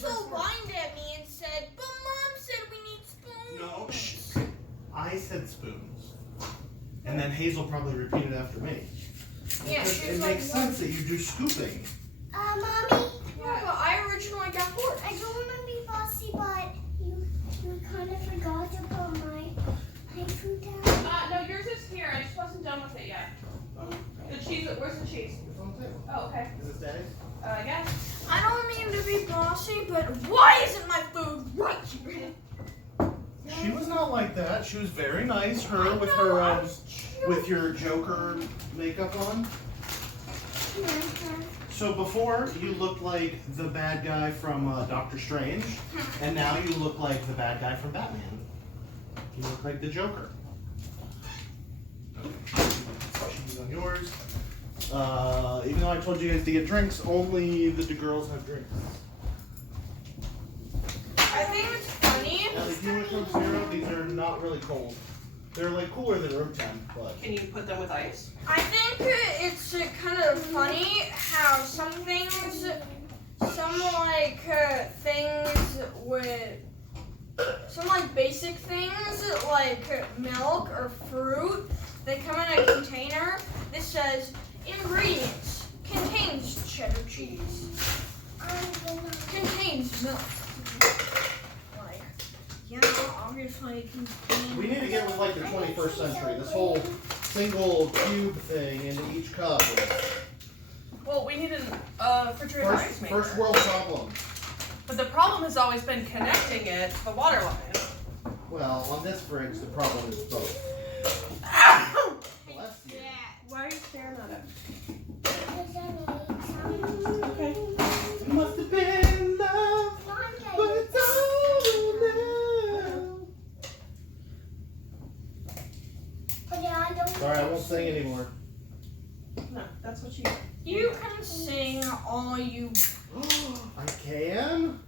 Hazel whined at me and said, "But Mom said we need spoons." No, shh. I said spoons. And then Hazel probably repeated after me. Yeah, Because it makes sense that you do scooping. Mommy? Yeah, but I originally got forks. I don't want to be bossy, but you kind of forgot to put my food down. No, yours is here. I just wasn't done with it yet. The cheese, where's the cheese? It's on the table. Oh, okay. Is this Daddy's? I guess. I don't mean to be bossy, but why isn't my food right here? She was not like that. She was very nice. Her with No, her I was with your Joker makeup on. So before you looked like the bad guy from Doctor Strange, and now you look like the bad guy from Batman. You look like the Joker. Cheese on yours. Even though I told you guys to get drinks, only the girls have drinks. I think it's funny. Now the Human Coke Zero, these are not really cold. They're like cooler than room temp, but Can you put them with ice? I think it's kind of funny how some things, things with, some like basic things like milk or fruit, they come in a container. This says ingredients, contains cheddar cheese, contains milk. Like, yeah, obviously it contains. we need to get with like the 21st century. This whole single cube thing in each cup. Well, we need a refrigerator ice maker. First world problem. But the problem has always been connecting it to the water line. Well, on this fridge, the problem is both. Bless you. Why are you staring at it? Okay. It must have been love, but it's over now. Sorry, I won't sing anymore. No, that's what you. You can sing all you. I can?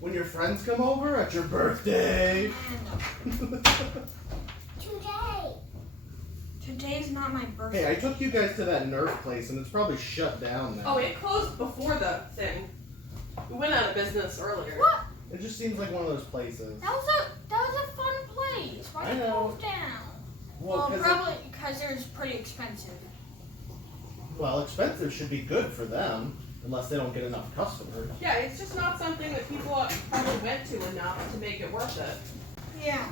When your friends come over at your birthday. Today's not my birthday. Hey, I took you guys to that Nerf place and it's probably shut down now. Oh, it closed before the thing. We went out of business earlier. What? It just seems like one of those places. That was a fun place. Why I did it know. close down? Well, Well, 'cause probably because it was pretty expensive. expensive should be good for them, unless they don't get enough customers. Yeah, it's just not something that people probably went to enough to make it worth it. Yeah.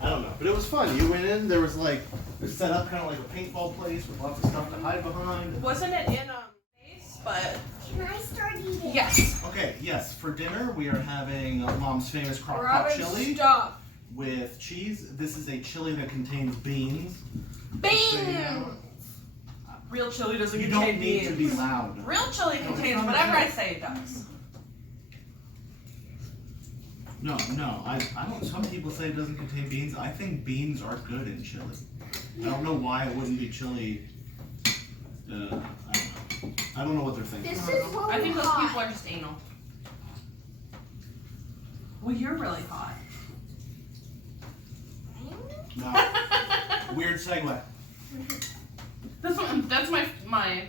I don't know, but it was fun. You went in, there was like, it was set up kind of like a paintball place with lots of stuff to hide behind. Wasn't it in space? But Can I start eating? yes. Okay, yes, for dinner we are having Mom's famous crock pot Robin, chili stop. with cheese. This is a chili that contains beans. Beans. Real chili doesn't You contain don't need beans. to be loud. Real chili No, contains it's not whatever good. I say it does. No, I don't, some people say it doesn't contain beans. I think beans are good in chili. I don't know why it wouldn't be chili. I don't know what they're thinking. This is what I think those hot. people are just anal. Well, you're really hot. No. Weird segue. That's my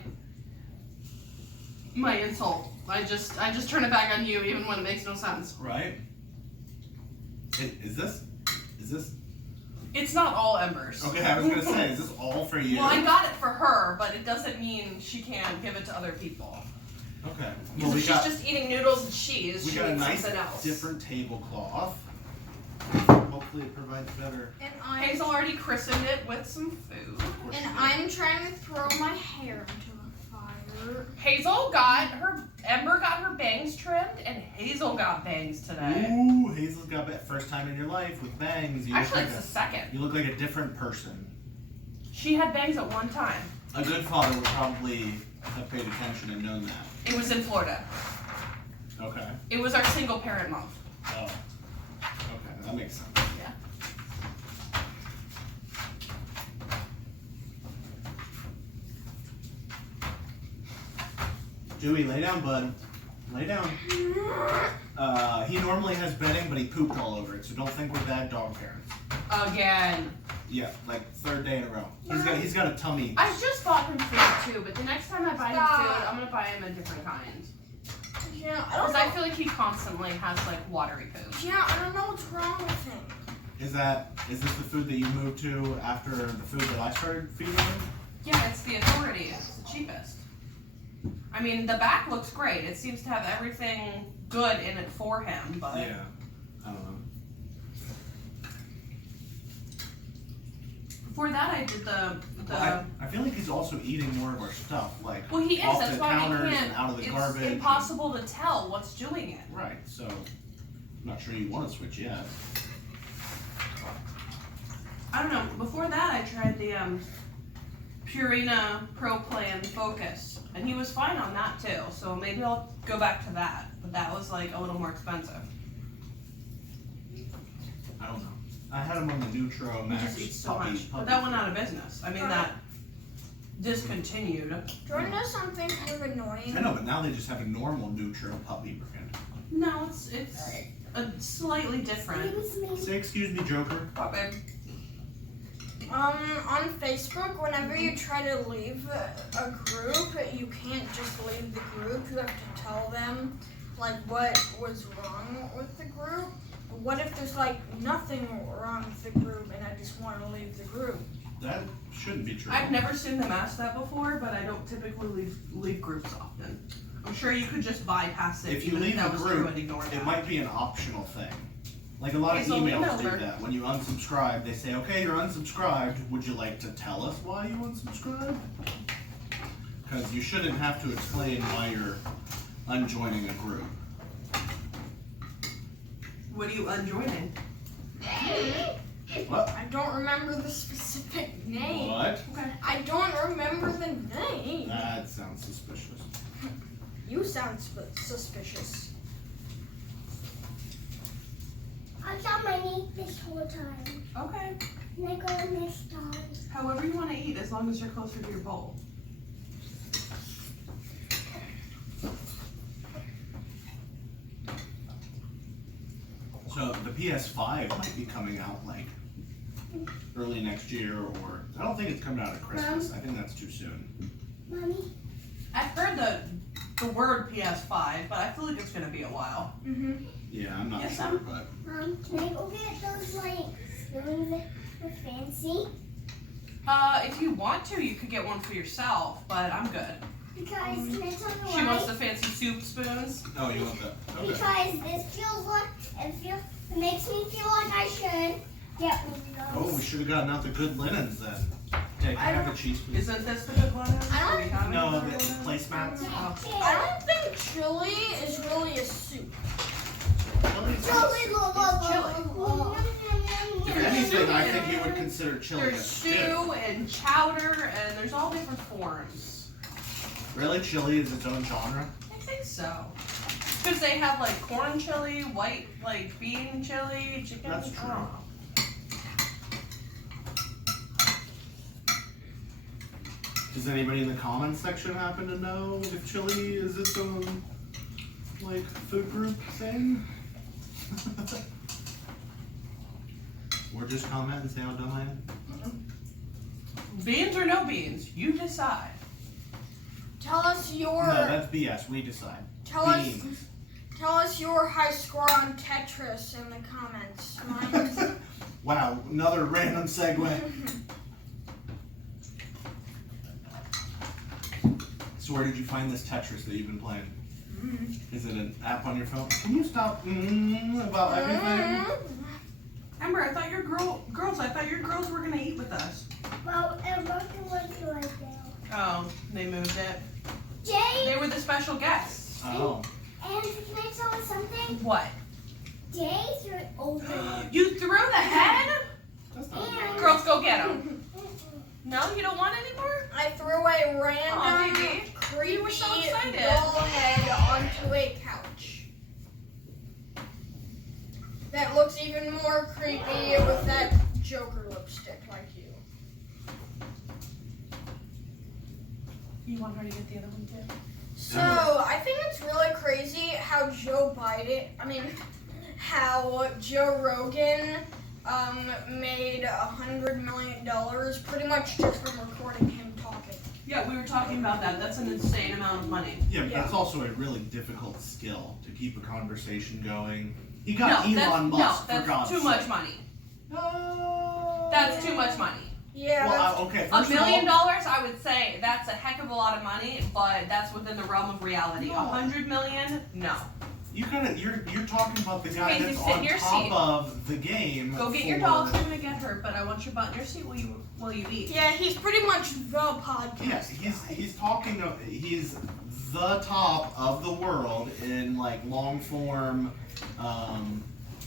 insult. I just turn it back on you even when it makes no sense. Right? Is this? It's not all embers. Okay, I was gonna say, is this all for you? Well, I got it for her, but it doesn't mean she can't give it to other people. Okay. Because if she's just eating noodles and cheese, we she got a needs nice something else. different tablecloth. Hopefully it provides better. And Hazel already christened it with some food. I'm trying to throw my hair into the fire. Ember got her bangs trimmed, and Hazel got bangs today. Ooh, Hazel's got that first time in your life with bangs. You Actually, look it's like the second. you look like a different person. She had bangs at one time. A good father would probably have paid attention and known that. It was in Florida. Okay. It was our single parent month. Oh. Okay, that makes sense. Yeah. Dewey, lay down, bud. Lay down. He normally has bedding, but he pooped all over it, so don't think we're bad dog parents. Again. Yeah, like third day in a row. He's got a tummy. I just bought him food too, but the next time I buy him Stop. food, I'm gonna buy him a different kind. Yeah, I Because don't I know. feel like he constantly has like watery poop. Yeah, I don't know what's wrong with him. Is this the food that you moved to after the food that I started feeding him? Yeah, it's the authority. It's the cheapest. I mean, the back looks great. It seems to have everything good in it for him, but I don't know. before that I did the Well, I feel like he's also eating more of our stuff, like well, he is. off That's the why we counters can't. and out of the It's garbage. impossible to tell what's doing it. Right. So, I'm not sure you want to switch yet. I don't know. Before that, I tried the Purina Pro Plan Focus, and he was fine on that too. So maybe I'll go back to that. But that was like a little more expensive. I don't know. I had him on the Nutro He Max just eats so puppy, much. But puppy that went out of business. I mean, that discontinued. Jordan does something kind of annoying. I know, but now they just have a normal Nutro puppy brand. No, it's a slightly different. Excuse me. Say excuse me, Joker. Puppy. On Facebook, whenever you try to leave a group, you can't just leave the group. You have to tell them, like, what was wrong with the group. What if there's, like, nothing wrong with the group and I just want to leave the group? That shouldn't be true. I've never seen them ask that before, but I don't typically leave groups often. I'm sure you could just bypass it. If you even leave that a was group, true and ignore it that. might be an optional thing. Like a lot of Okay, so emails email do her. that. When you unsubscribe, they say, okay, you're unsubscribed. Would you like to tell us why you unsubscribed? Because you shouldn't have to explain why you're unjoining a group. What are you unjoining? What? I don't remember the specific name. What? Okay. I don't remember the name. That sounds suspicious. You sound suspicious. I got my meat this whole time. Okay. And I got this time. However you want to eat, as long as you're closer to your bowl. So the PS5 might be coming out like early next year, or I don't think it's coming out at Christmas. I think that's too soon. Mommy, I've heard the word PS5, but I feel like it's gonna be a while. Mm-hmm. Yeah, I'm not Yes, sure, but Mom, can I go get those like spoons that are fancy? If you want to, you could get one for yourself, but I'm good. Because can I tell you She why? wants the fancy soup spoons. oh, you want that? Okay. Because this feels like it makes me feel like I should get one of Oh, those. we should have gotten out the good linens then. Okay, can I have a cheese, please? Isn't this the good one? I Do we have No, any the good ones? placemats. Oh. I don't think chili is really a soup. If anything, I think you would consider chili a There's stew. stew and chowder, and there's all different forms. Really, chili is its own genre? I think so. Because they have like corn chili, white like bean chili, chicken. That's I don't true. know. Does anybody in the comments section happen to know if chili is its own, like, food group thing? Or just comment and say how dumb I am? Beans or no beans, you decide. Tell us your No, that's BS. We decide. tell us Beans. tell us your high score on Tetris in the comments. Mine's Wow, another random segue. So where did you find this Tetris that you've been playing? Is it an app on your phone? Can you stop about everything? Ember, I thought your girls were gonna eat with us. Well, I'm not going to right now. Oh, they moved it. Jay, They were the special guests. Oh. and can I tell you something? What? Jay threw it over. You threw the head? That's not And- Girls, go get them. No, you don't want any more? I threw a random Aw, baby. creepy You were so excited. doll head onto a couch. That looks even more creepy with that Joker lipstick like you. You want her to get the other one too? So, I think it's really crazy how how Joe Rogan made $100 million pretty much just from recording him talking. Yeah, we were talking about that. That's an insane amount of money. Yeah, but Yeah. that's also a really difficult skill to keep a conversation going. He got Elon Musk, that's for God's too sake. much money. That's too much money. Yeah, Well, okay, $1 first of all, million, I would say that's a heck of a lot of money, but that's within the realm of reality. No. 100 million, no. you're talking about the guy Casey, that's sit in on your top seat. of the game. Go get your for- dogs. You're gonna get hurt, but I want your butt in your seat while you eat. yeah, he's pretty much the podcast. Yes, he's the top of the world in like long form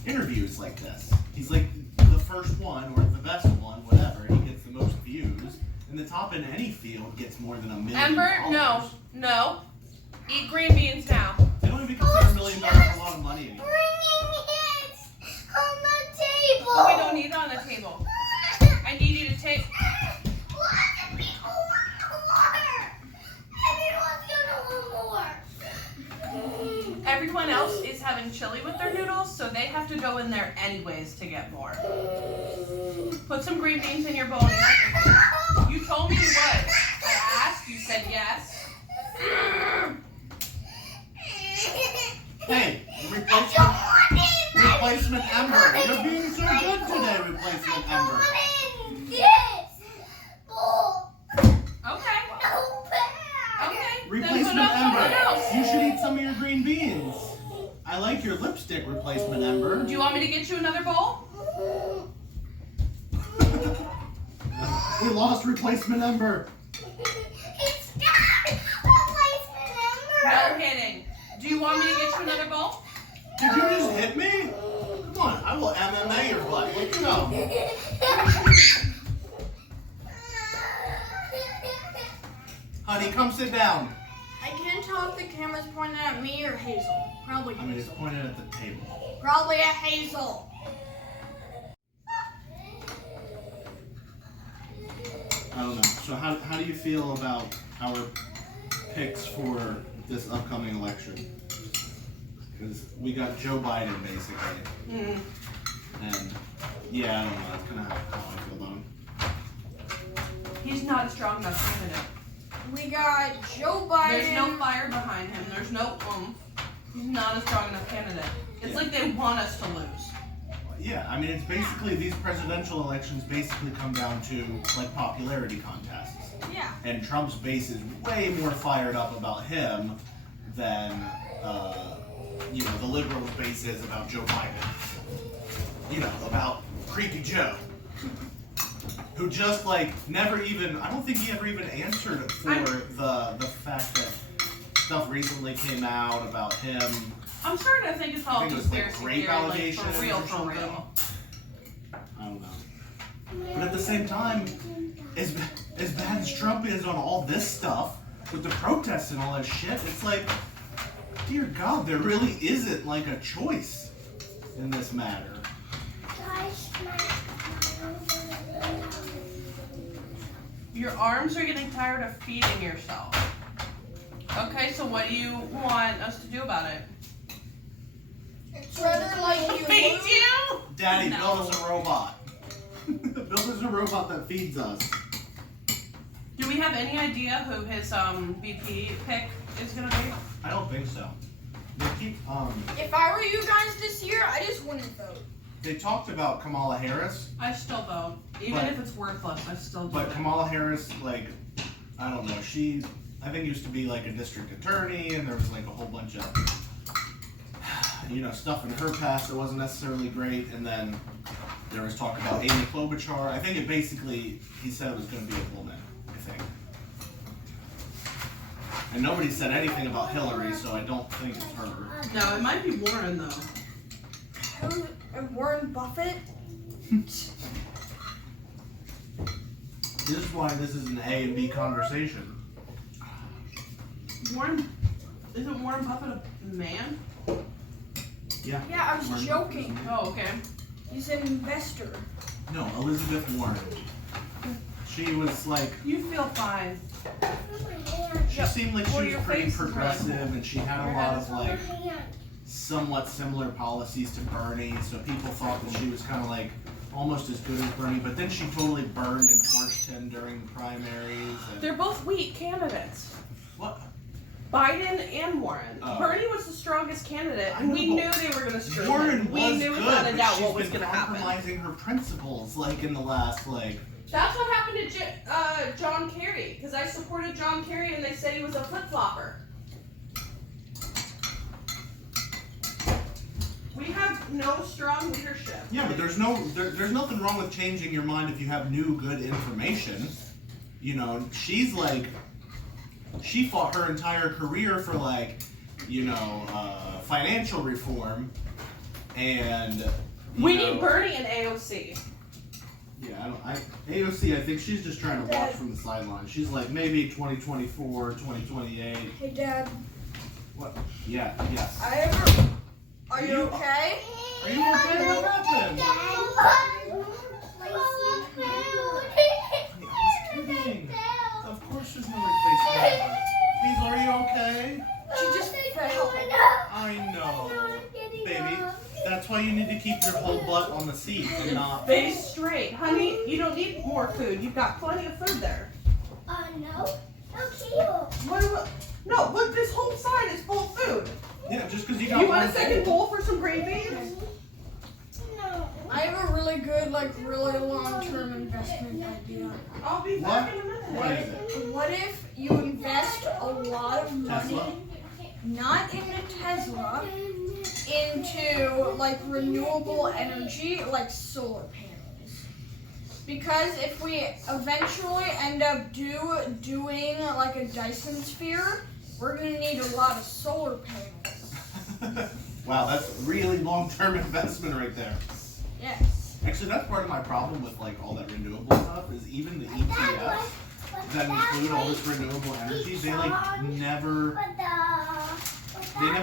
interviews like this. He's like the first one or the best one, whatever. He gets the most views, and the top in any field gets more than $1 million. Ember, no. Eat green beans now. They don't even consider $1 million a lot of money anymore. Bringing it on the table. We don't need it on the table. I need you to take. Lots of people want more. Everyone's gonna want more. Everyone else is having chili with their noodles, so they have to go in there anyways to get more. Put some green beans in your bowl. You told me you would. I asked, you said yes. Hey, replacement Ember. You're being so good today, replacement Ember. Okay. Okay. Replacement then put up someone else. Ember. You should eat some of your green beans. I like your lipstick, replacement Ember. Do you want me to get you another bowl? We lost replacement Ember. No kidding. Do you want me to get you another bowl? Did you just hit me? Come on, I will MMA your butt. Look it up. Honey, come sit down. I can't tell if the camera's pointed at me or Hazel. Probably I mean, it's Hazel. pointed at the table. Probably at Hazel. I don't know. So how do you feel about our picks for this upcoming election? Because we got Joe Biden, basically. And, yeah, I don't know. That's kind of how I feel about him. He's not a strong enough candidate. We got Joe Biden. There's no fire behind him. There's no oomph. He's not a strong enough candidate. It's like they want us to lose. Yeah, I mean, it's basically, these presidential elections basically come down to, like, popularity contests. Yeah. And Trump's base is way more fired up about him than, the liberals' base is about Joe Biden. About Creepy Joe. Who just, never even, I don't think he ever even answered for the fact that stuff recently came out about him. I'm starting to think it's all I think it was, conspiracy rape theory, allegations for real, or for something. real. I don't know. But at the same time, as bad as Trump is on all this stuff, with the protests and all that shit, it's like, dear God, there really isn't, a choice in this matter. Your arms are getting tired of feeding yourself. Okay, so what do you want us to do about it? It's rather like you. Feed you? Daddy, No. build us a robot. Build us a robot that feeds us. Do we have any idea who his VP pick is gonna be? I don't think so. They keep, If I were you guys this year, I just wouldn't vote. they talked about Kamala Harris, I still vote. Even But- if it's worthless, I still do but it. Kamala Harris, I don't know, she, I think used to be a district attorney, and there was a whole bunch of, stuff in her past that wasn't necessarily great, and then there was talk about Amy Klobuchar. I think he said it was going to be a woman, I think. And nobody said anything about Hillary, so I don't think it's her. No, it might be Warren though. Who? Warren Buffett? This is why this is an A and B conversation. Isn't Warren Buffett a man? Yeah. Yeah, I was Warren joking. Buffett's Oh, okay. He's an investor. No, Elizabeth Warren. She was You feel fine. she seemed like Well, she your was pretty face is really progressive, cool. and she had a lot of somewhat similar policies to Bernie, so people thought that she was kind of almost as good as Bernie, but then she totally burned and torched and during the primaries. And They're both weak candidates. what? Biden and Warren. Oh. Bernie was the strongest candidate, I and we know, knew they were going to screw Warren him. We was knew good, without a but doubt she's what was been going to happen. compromising her principles, like in the last, like. That's what happened to John Kerry, because I supported John Kerry, and they said he was a flip-flopper. We have no strong leadership. Yeah, but there's nothing wrong with changing your mind if you have new good information. You know, she's like, she fought her entire career for like, you know, financial reform, and We need Bernie and AOC. Yeah, AOC, I think she's just trying to watch from the sidelines. She's like, maybe 2024, 2028. Hey, Dad. What? Yeah, yes. Are you okay? Are you okay? What happened? He's kidding. Of course there's no replacement. Hazel, are you okay? She just fell. I know. Baby, that's why you need to keep your whole butt on the seat and not... Face straight. Honey, you don't need more food. You've got plenty of food there. No. Okay. No, look, this whole side is full of food. Yeah, just because you got You one want a second bowl. bowl for some green beans? No. I have a really good, like, really long-term investment idea. I'll be What? back in a minute. What is it? What if you invest a lot of money, Tesla? not into Tesla, into, like, renewable energy, like solar panels? Because if we eventually end up doing, like, a Dyson sphere, we're going to need a lot of solar panels. Wow, that's really long-term investment right there. Yes. Actually, that's part of my problem with like all that renewable stuff is even the ETFs that include all this renewable energy, they like never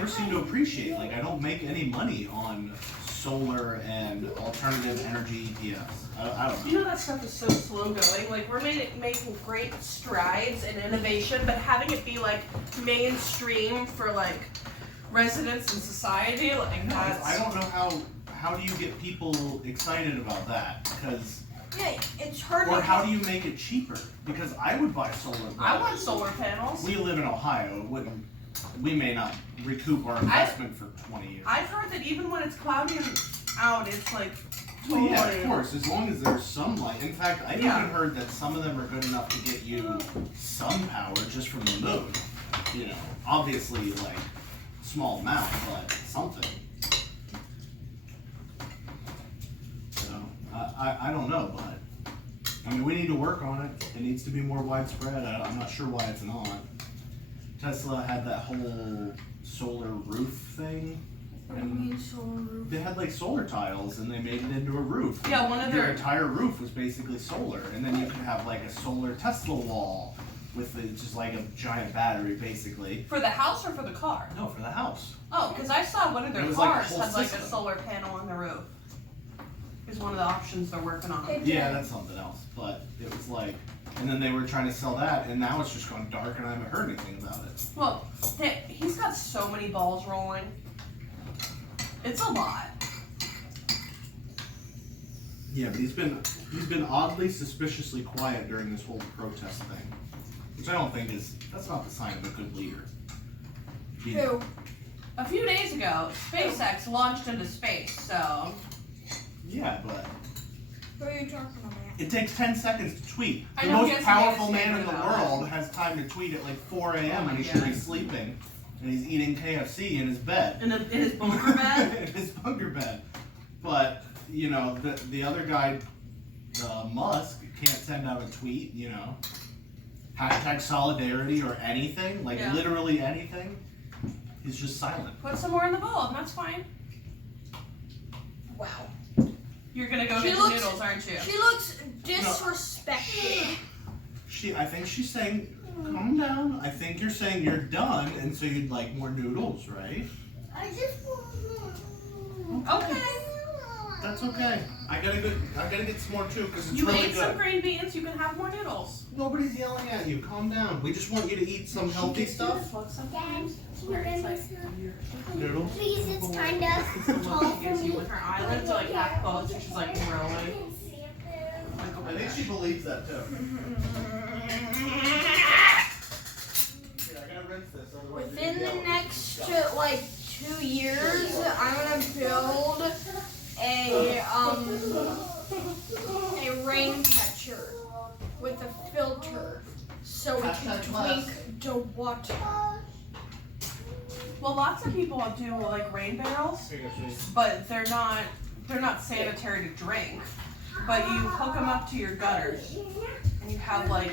seem to appreciate. Like I don't make any money on solar and alternative energy ETFs. I don't know. You know that stuff is so slow going. Like we're making great strides in innovation, but having it be like mainstream for like residents in society, like that's. I don't know how do you get people excited about that? Because Yeah, it's hard or to how do you make it cheaper? Because I would buy solar. I want solar panels. We live in Ohio. It wouldn't. We may not recoup our investment for 20 years. I've heard that even when it's cloudy out, it's like Well, totally. yeah, of course, as long as there's some light. In fact, I've Yeah. even heard that some of them are good enough to get you sun power just from the moon. You know, obviously, like, small amount, but something. So, I don't know, but, I mean, we need to work on it. It needs to be more widespread. I'm not sure why it's not. Tesla had that whole solar roof thing. What do you mean solar roof? They had like solar tiles and they made it into a roof. Yeah, one of Your their. entire roof was basically solar, and then you could have like a solar Tesla wall with just like a giant battery, basically. For the house or for the car? No, for the house. Oh, because I saw one of their It was like a cars whole had like a system. solar panel on the roof. Is one of the options they're working on. Hey, Yeah, Dad. that's something else. But it was like, and then they were trying to sell that, and now it's just gone dark, and I haven't heard anything about it. Well, he's got so many balls rolling. It's a lot. Yeah, but he's been oddly suspiciously quiet during this whole protest thing, which I don't think that's not the sign of a good leader. Who? A few days ago, SpaceX launched into space, so. Yeah, but Who are you talking about? it takes 10 seconds to tweet. I The know, he most has to make a powerful man in statement the about world has time to tweet at like 4 a.m. Oh my and he should be God. sleeping. And he's eating KFC in his bed. In his bunker bed? In his bunker bed. But, you know, the other guy, Musk, can't send out a tweet, you know. Hashtag solidarity or anything. Like, Yeah. literally anything. He's just silent. Put some more in the bowl, and that's fine. Wow. You're gonna go She get looks- the noodles, aren't you? She looks disrespected. I think she's saying, calm down. I think you're saying you're done, and so you'd like more noodles, right? I just want Okay. That's okay. I gotta get some more too, because it's You really ate some good. green beans, you can have more noodles. Nobody's yelling at you. Calm down. We just want you to eat some healthy stuff. Dad, can you Where give it's me like, some? Noodles. Please, it's kind it's the of look tall she for gives you me. when her eyelids are like half closed and she's like rolling. Like over I think there. she believes that too. Here, I gotta rinse this. Otherwise Within the next like 2 years, I'm gonna build a rain catcher with a filter so we can Hashtag class. drink the water. Well, lots of people do like rain barrels, Here you go, sweetie. but they're not sanitary to drink. But you hook them up to your gutters, and you have like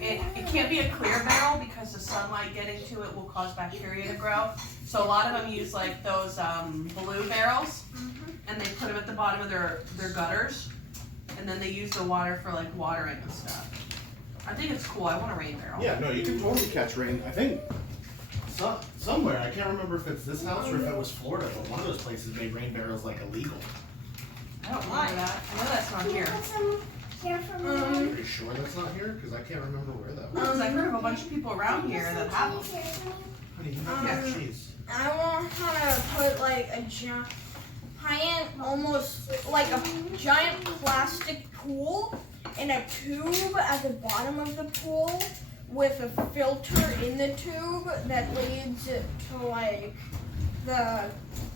it can't be a clear barrel because the sunlight getting to it will cause bacteria to grow. So a lot of them use like those blue barrels, and they put them at the bottom of their gutters, and then they use the water for like watering and stuff. I think it's cool. I want a rain barrel. Yeah, no, you can totally catch rain. I think somewhere, I can't remember if it's this house or if it was Florida, but one of those places made rain barrels like illegal. I don't remember that. I know that's not Can you here. put some here for me? Are you sure that's not here? Because I can't remember where that was. Because I've heard of a bunch of people around here that have them. Cheese here for me? Honey, you have Um, cheese. I want how to put like a giant, almost like a giant plastic pool in a tube at the bottom of the pool with a filter in the tube that leads to like the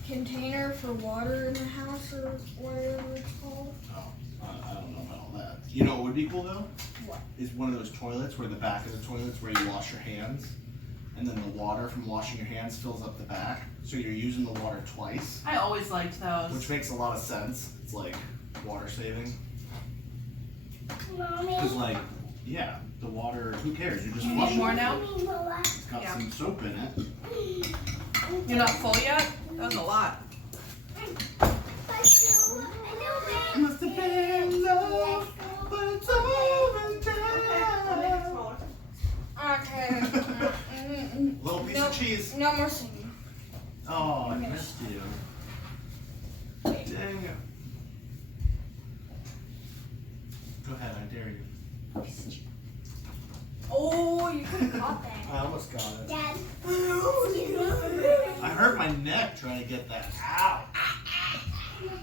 container for water in the house or whatever it's called. Oh, I don't know about all that. You know what would be cool though? What? Is one of those toilets where the back of the toilet's where you wash your hands, and then the water from washing your hands fills up the back, so you're using the water twice, I always liked those. which makes a lot of sense. It's like water saving. Mommy. Because like, yeah, the water, who cares? You just You flush need it. more now? It's got Yeah. some soap in it. You're not full yet? That was a lot. Must have been love, but it's over now. Okay. Little piece No. of cheese. No more singing. Oh, I missed you. Dang it. Go ahead, I dare you. Oh, you could have caught that. I almost got it. Dad. I hurt my neck trying to get that out.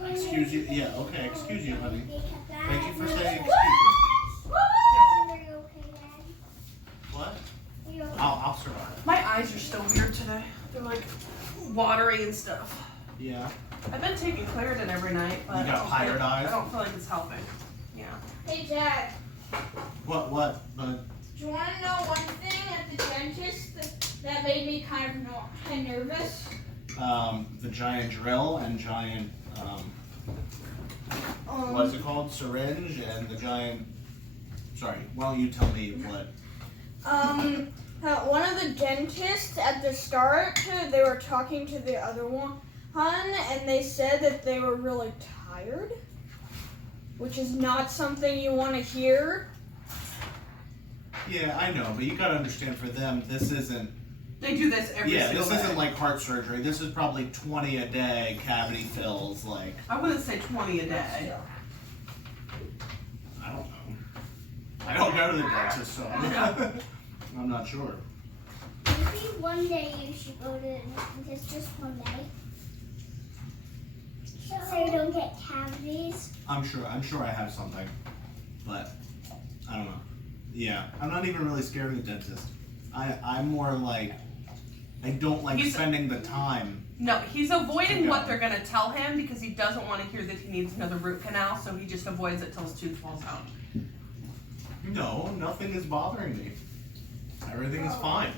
Excuse you. Yeah, okay, excuse you, honey. Thank you for saying excuse me. Are you okay, Dad? What? Are you okay? I'll survive. My eyes are still weird today. They're like watery and stuff. Yeah. I've been taking Claritin every night, but You got I don't tired feel- eyes? I don't feel like it's helping. Yeah. Hey, Dad. What, bud? Do you want to know one thing at the dentist that made me kind of nervous? The giant drill and giant, what's it called? Syringe and the giant, sorry, why don't you tell me what? One of the dentists at the start, they were talking to the other one, and they said that they were really tired, which is not something you want to hear. Yeah, I know, but you gotta understand for them, this isn't, They do this every yeah, single this day. isn't like heart surgery. This is probably 20 a day cavity fills, like, I wouldn't say 20 a day. I don't know. I don't go to the dentist, so I'm not sure. Maybe one day you should go to the dentist, just one day. So you don't get cavities. I'm sure I have something, but I don't know. Yeah, I'm not even really scared of the dentist. I'm more like, I don't like He's- spending the time. No, he's avoiding Yeah. what they're going to tell him because he doesn't want to hear that he needs another root canal, so he just avoids it till his tooth falls out. No, nothing is bothering me. Everything is fine.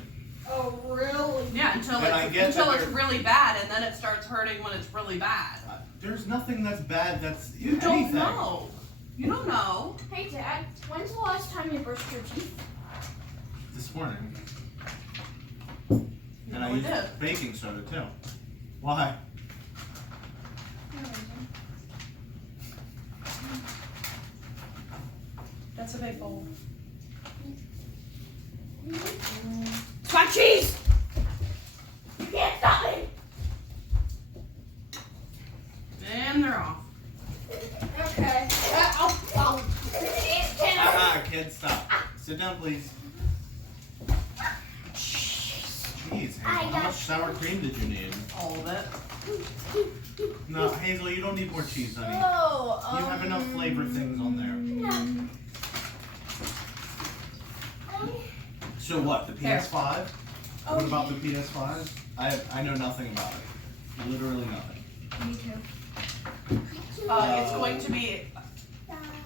Oh, really? Yeah, until And I get it's that really they're- bad, and then it starts hurting when it's really bad. There's nothing that's bad. That's You don't anything. know. You don't know. Hey, Dad, when's the last time you brushed your teeth? This morning, You and I know used it is. baking soda too. Why? That's a big bowl. It's my cheese! You can't stop me! And they're off. Okay. Kids, stop. Sit down, please. Jeez, I Hazel, how got much sour cream did you need? All of it. No, Hazel, you don't need more cheese, honey. Oh, You have enough flavor things on there. So what? The There. PS5? Oh, What about the PS5? I know nothing about it. Literally nothing. Me too. It's going to be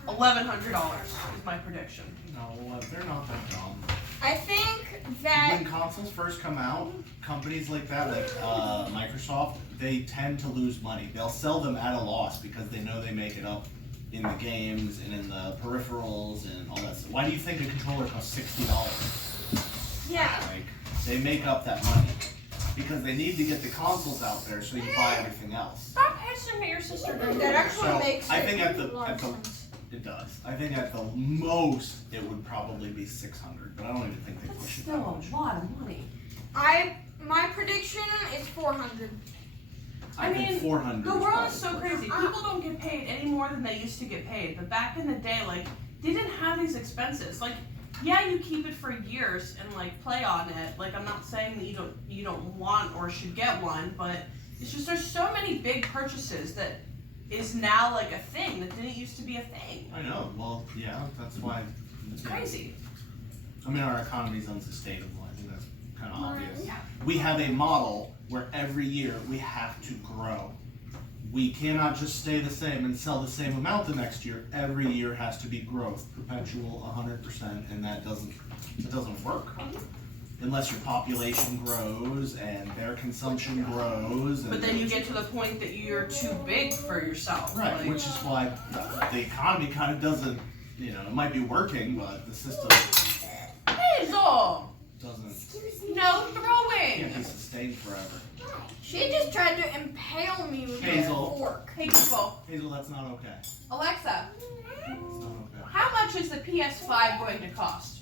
$1,100 is my prediction. No, they're not that dumb. I think that When consoles first come out, companies like that, like Microsoft, they tend to lose money. They'll sell them at a loss because they know they make it up in the games and in the peripherals and all that stuff. Why do you think a controller costs $60? yeah. Like, they make up that money because they need to get the consoles out there so you buy everything else. Stop hissing at your sister. That actually So, makes I think at the- a lot at of the- sense. It does. I think at the most it would probably be 600, but I don't even think they That's push it still that much. a lot of money. My prediction is 400. I think mean, 400. The world is probably so crazy. People don't get paid any more than they used to get paid. But back in the day, like, they didn't have these expenses. Like, yeah, you keep it for years and like play on it. Like, I'm not saying that you don't want or should get one, but it's just there's so many big purchases that is now like a thing that didn't used to be a thing. I know. Well, yeah, that's why. It's crazy. I mean, our economy is unsustainable. I think that's kind of obvious. Yeah. We have a model where every year we have to grow. We cannot just stay the same and sell the same amount the next year. Every year has to be growth, perpetual 100%, and that doesn't work. Unless your population grows and their consumption grows. And But then you get to the point that you're too big for yourself. right, Like, which is why the economy kind of doesn't, it might be working, but the system Hazel! doesn't, Excuse me. No can't throwing! be sustained forever. She just tried to impale me with Hazel. a fork. Hey people, Hazel, that's not okay. Alexa, That's not okay. how much is the PS5 going to cost?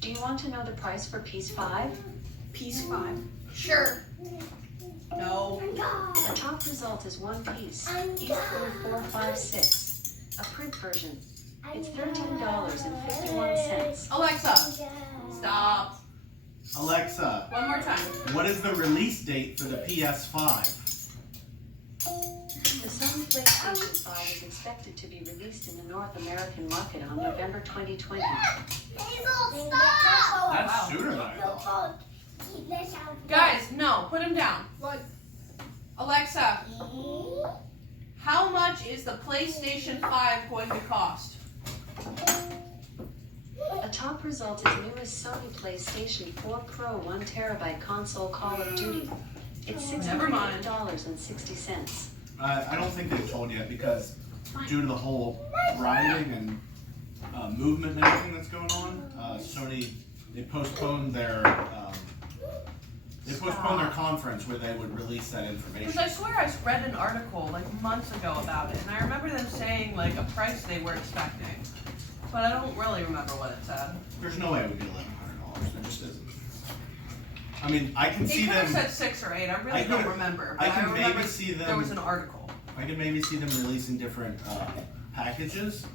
Do you want to know the price for piece 5? Piece 5. Sure. No. The top result is one piece, E4456, a print version. It's $13.51. Alexa, stop. Alexa, One more time. what is the release date for the PS5? The Sony PlayStation 5 is expected to be released in the North American market on November 2020. Hazel, stop! That's wow. sooner than I thought. Guys, no, put him down. What? Alexa, how much is the PlayStation 5 going to cost? A top result is newest Sony PlayStation 4 Pro 1TB console Call of Duty. It's Never mind. $608.60. I don't think they've told yet because due to the whole rioting and movement and everything that's going on, Sony they postponed their conference where they would release that information. Because I swear I read an article like months ago about it, and I remember them saying like a price they were expecting, but I don't really remember what it said. There's no way it would be $1,100. There just isn't. I mean, I can They see could have them. said 6 or 8. I I really don't could- remember. I But can remember maybe see them. there was an article. I could maybe see them releasing different packages,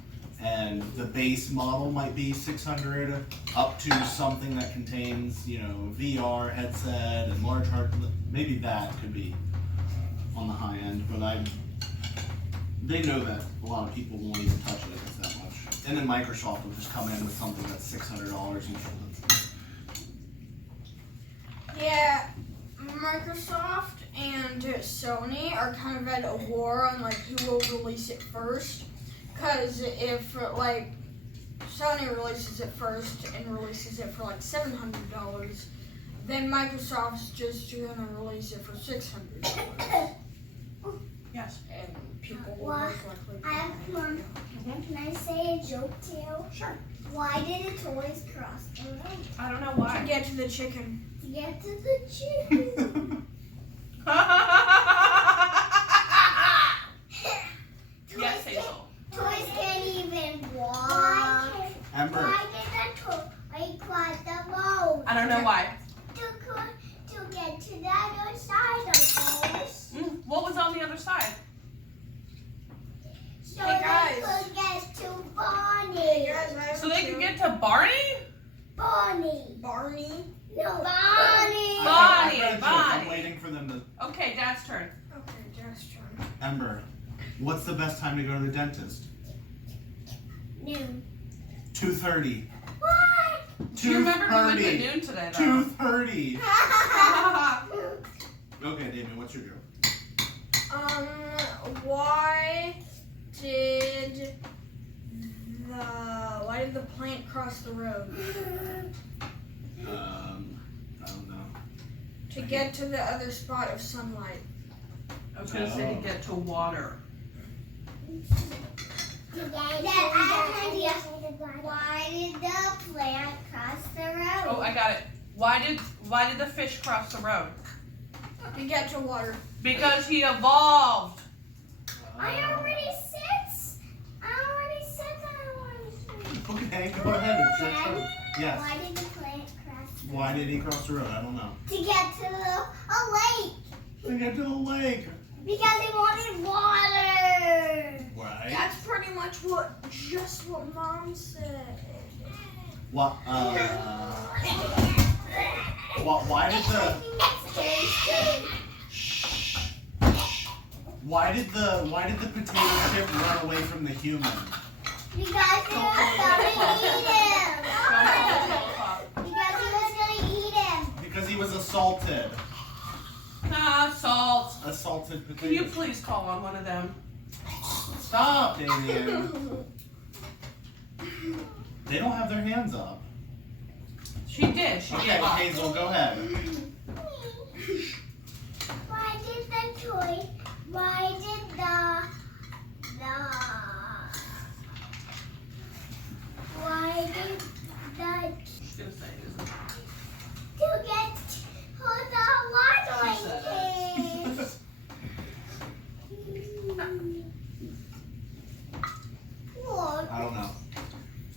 and the base model might be 600 up to something that contains, VR headset and large hard. Maybe that could be on the high end, but they know that a lot of people won't even touch it if it's that much. And then Microsoft will just come in with something that's $600 each one. Yeah, Microsoft and Sony are kind of at a war on like who will release it first. Cause if like Sony releases it first and releases it for like $700, then Microsoft's just gonna release it for $600. Yes. And people will What? most likely I have one. Can I say a joke to you? Sure. Why did the toys cross the road? I don't know to why. get to the chicken. To get to the chicken. Yes, Hazel. Toys can't even walk. Amber, Why did the toy cross the road? I don't know why. To get to the other side of toys. What was on the other side? So Hey, guys. they could get to Bonnie. Hey guys, I have So they two. could get to Barney? Bonnie. Barney. No, Bonnie. I've Bonnie, got a joke. Bonnie. I'm waiting for them to. Okay, Dad's turn. Okay, Dad's turn. Amber, what's the best time to go to the dentist? Noon. 2:30. What? Do you remember we went to 2:30. noon today, though? 2:30. Okay, Damien, what's your joke? Why did the plant cross the road? I don't know. To get to the other spot of sunlight. I was gonna say to get to water. Dad, I have an idea. Why did the plant cross the road? Oh, I got it. Why did the fish cross the road? To get to water. Because he evolved. I already said that I wanted to. Okay, go ahead. It's your turn. Yes. Why did the plant cross the road? Why did he cross the road? I don't know. To get to a lake. To get to the lake. Because he wanted water. Right. That's pretty much just what Mom said. What? Why did the potato chip run away from the human? Because he was gonna eat him. Because he was gonna eat him. Because he was assaulted. Nah, salt. Assaulted Can potato. you please call on one of them? Stop, Damien. They don't have their hands up. She did. She Okay, gave up. Hazel, go ahead. Why did the She's gonna say it isn't. to get to the watering She said case? Look, I don't know.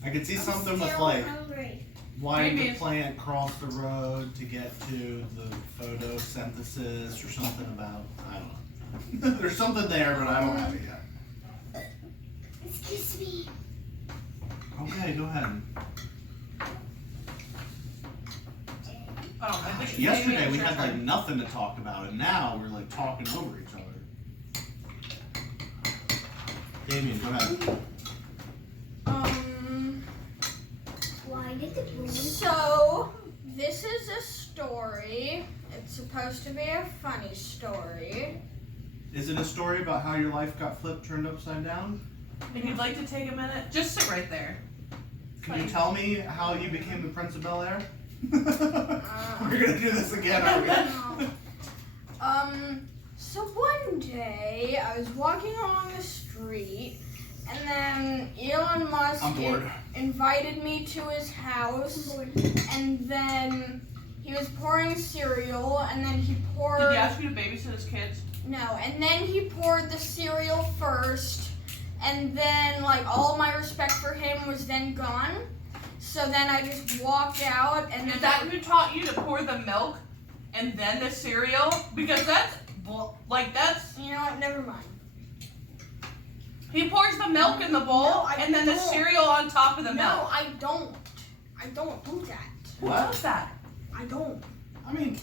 I could see something I'm with still like, hungry. why did Maybe. the plant cross the road to get to the photosynthesis or something about, I don't know. There's something there, but I don't have it yet. Excuse me. Okay, go ahead. Oh, I think Yesterday maybe we it's had your like turn. nothing to talk about, and now we're like talking over each other. Damien, go ahead. Why did the balloon? So, this is a story. It's supposed to be a funny story. Is it a story about how your life got flipped, turned upside down? If you'd like to take a minute, just sit right there. Can you tell me how you became the Prince of Bel Air? We're gonna do this again, aren't we? So one day I was walking along the street, and then Elon Musk I'm bored. invited me to his house, and then he was pouring cereal, and then he poured. Did he ask you to babysit his kids? No, and then he poured the cereal first, and then like all my respect for him was then gone. So then I just walked out, and Is then that who taught you to pour the milk and then the cereal? Because that's you know what? Never mind. he pours the milk in the bowl No, I and then the don't. cereal on top of the No, milk. I don't. I don't do that. Who What? does that? I don't. I mean,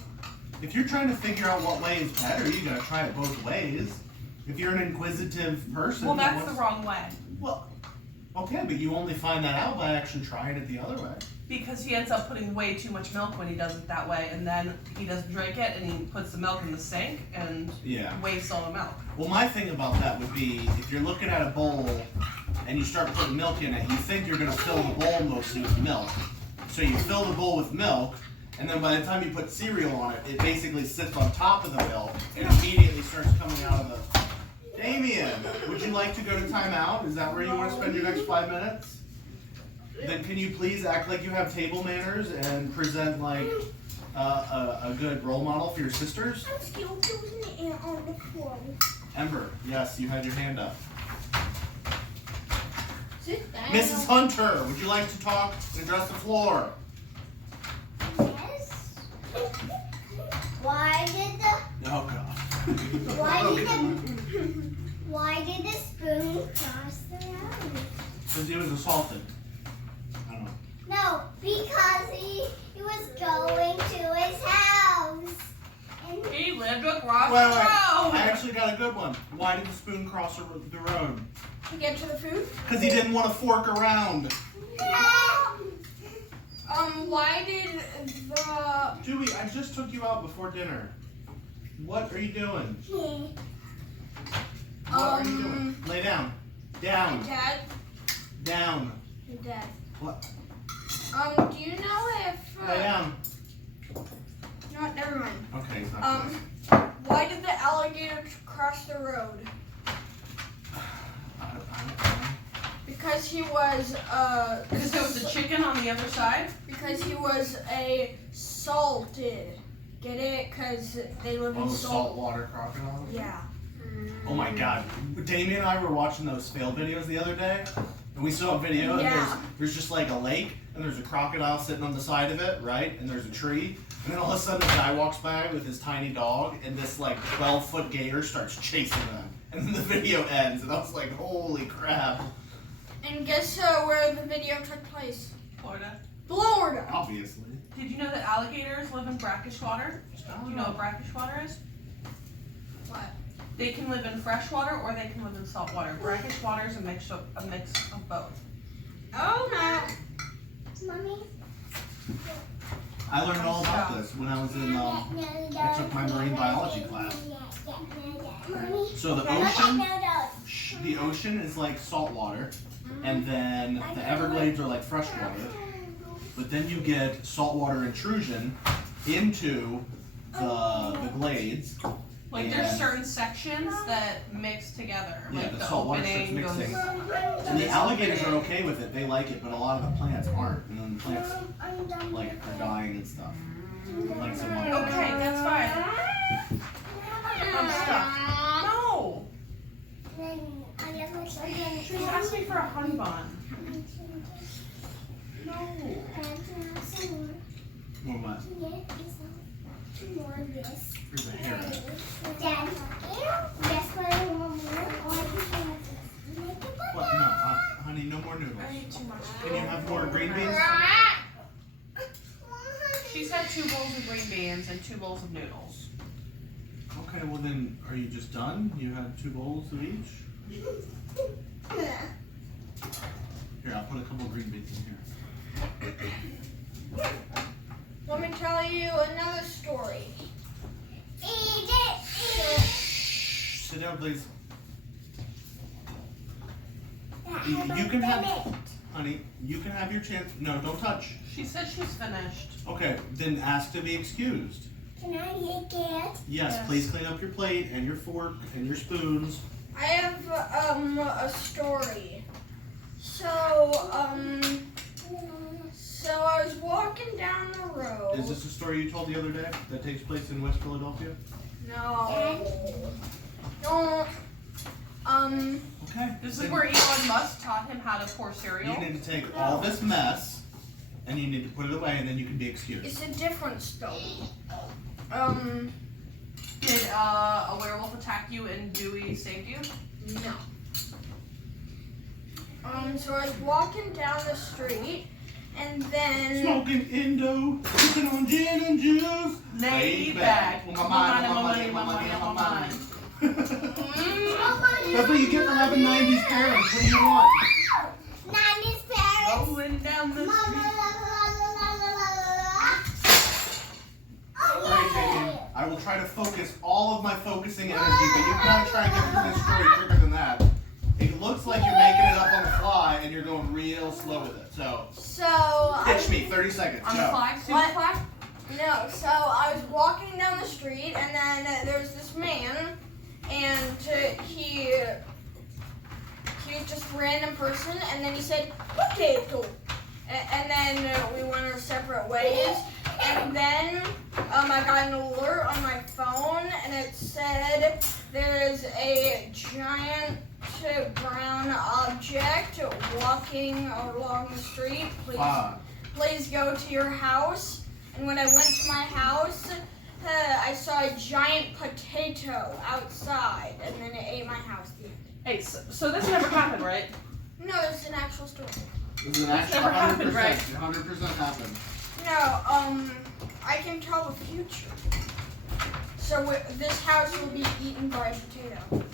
if you're trying to figure out what way is better, you gotta try it both ways. If you're an inquisitive person, Well, that's what's- the wrong way. Well, okay, but you only find that out by actually trying it the other way. Because he ends up putting way too much milk when he does it that way, and then he doesn't drink it, and he puts the milk in the sink and Yeah. wastes all the milk. Well, my thing about that would be if you're looking at a bowl and you start putting milk in it, you think you're gonna fill the bowl mostly with milk. So you fill the bowl with milk, and then by the time you put cereal on it, it basically sits on top of the milk and immediately starts coming out of the. Damien, would you like to go to timeout? Is that where you want to spend your next 5 minutes? Then can you please act like you have table manners and present like a good role model for your sisters? I'm still choosing the ant on the floor. Ember, yes, you had your hand up. Sit down. Mrs. Hunter, would you like to talk and address the floor? Yes. Why did the Oh God. Why did the spoon cross the road? Because he was assaulted. I don't know. No, because he was going to his house. And He lived across Wait, the wait. road. I actually got a good one. Why did the spoon cross the road? to get to the food? Because he didn't want to fork around. Why did the... Dewey, I just took you out before dinner. What are you doing? What are you doing? Lay down. Down. Dad? Down. Dad. What? Do you know if... Lay down. No, never mind. Okay, he's not doing Why did the alligator cross the road? I don't know. Because he was, Because there was a chicken on the other side? because he was a salted. Get it? Because they live in salt. saltwater crocodile? Yeah. Oh my god. Damien and I were watching those fail videos the other day, and we saw a video, and Yeah. there's just like a lake, and there's a crocodile sitting on the side of it, right? And there's a tree, and then all of a sudden a guy walks by with his tiny dog, and this like 12-foot gator starts chasing them. And then the video ends, and I was like, holy crap. And guess where the video took place? Florida. Florida. Obviously. Did you know that alligators live in brackish water? Do you know what brackish water is? What? They can live in fresh water or they can live in salt water. Brackish water is a mix of both. Oh no. Mommy. I learned all about this when I was in, I took my marine biology class. So the ocean is like salt water, and then the Everglades are like fresh water. But then you get saltwater intrusion into the glades. Like there's certain sections that mix together. Yeah, Like the the saltwater starts opening goes. mixing. And the alligators are okay with it, they like it, but a lot of the plants aren't. And then the plants like are dying and stuff. Like some Okay, that's fine. I'm stuck. No! She was asking for a honey bun. No. More what? Here's a heron. What? No, honey, no more noodles. I ate too much. Can you have more green beans? She's had 2 bowls of green beans and 2 bowls of noodles. Okay, well then, are you just done? You had 2 bowls of each? Here, I'll put a couple of green beans in here. Let me tell you another story. Sit down, please. You can have, honey, you can have your chance. No, don't touch. She said she's finished. Okay, then ask to be excused. Can I take it? Yes, Yes. please clean up your plate and your fork and your spoons. I have a story. So I was walking down the road. Is this a story you told the other day that takes place in West Philadelphia? No. No. Okay. This is then where Elon Musk taught him how to pour cereal. you need to take all this mess and you need to put it away and then you can be excused. It's a different story. Did a werewolf attack you and Dewey saved you? No. So I was walking down the street, and then Smoking Indo, sipping on gin and juice. Lay back. On my mind, on my money, on my money, on my mind. That's what you get for having 90s parents. What do you want? Rolling down the street. Alright, Damien, I will try to focus all of my focusing energy, but you've got to try and get through this story quicker than that. It looks like you're making it up on the fly and you're going real slow with it. So, pitch me, 30 seconds. On the Go. flag, super What? flag? No, so I was walking down the street, and then there's this man, and he was just a random person, and then he said, potato. And then we went our separate ways, and then I got an alert on my phone, and it said there's a giant brown object walking along the street. Please go to your house. And when I went to my house, I saw a giant potato outside, and then it ate my house. The end. Hey, so this never happened, right? No, it's an actual story. This is an actual never 100%. happened, right? 100% happened. No, I can tell the future. So this house will be eaten by a potato.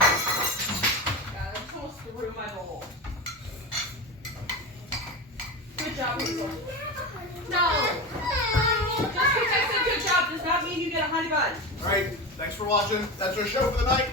Yeah, they're supposed through my bowl. Good job, Hazel. No! Just because I said good job does not mean you get a honey bun. All right, thanks for watching. That's our show for the night.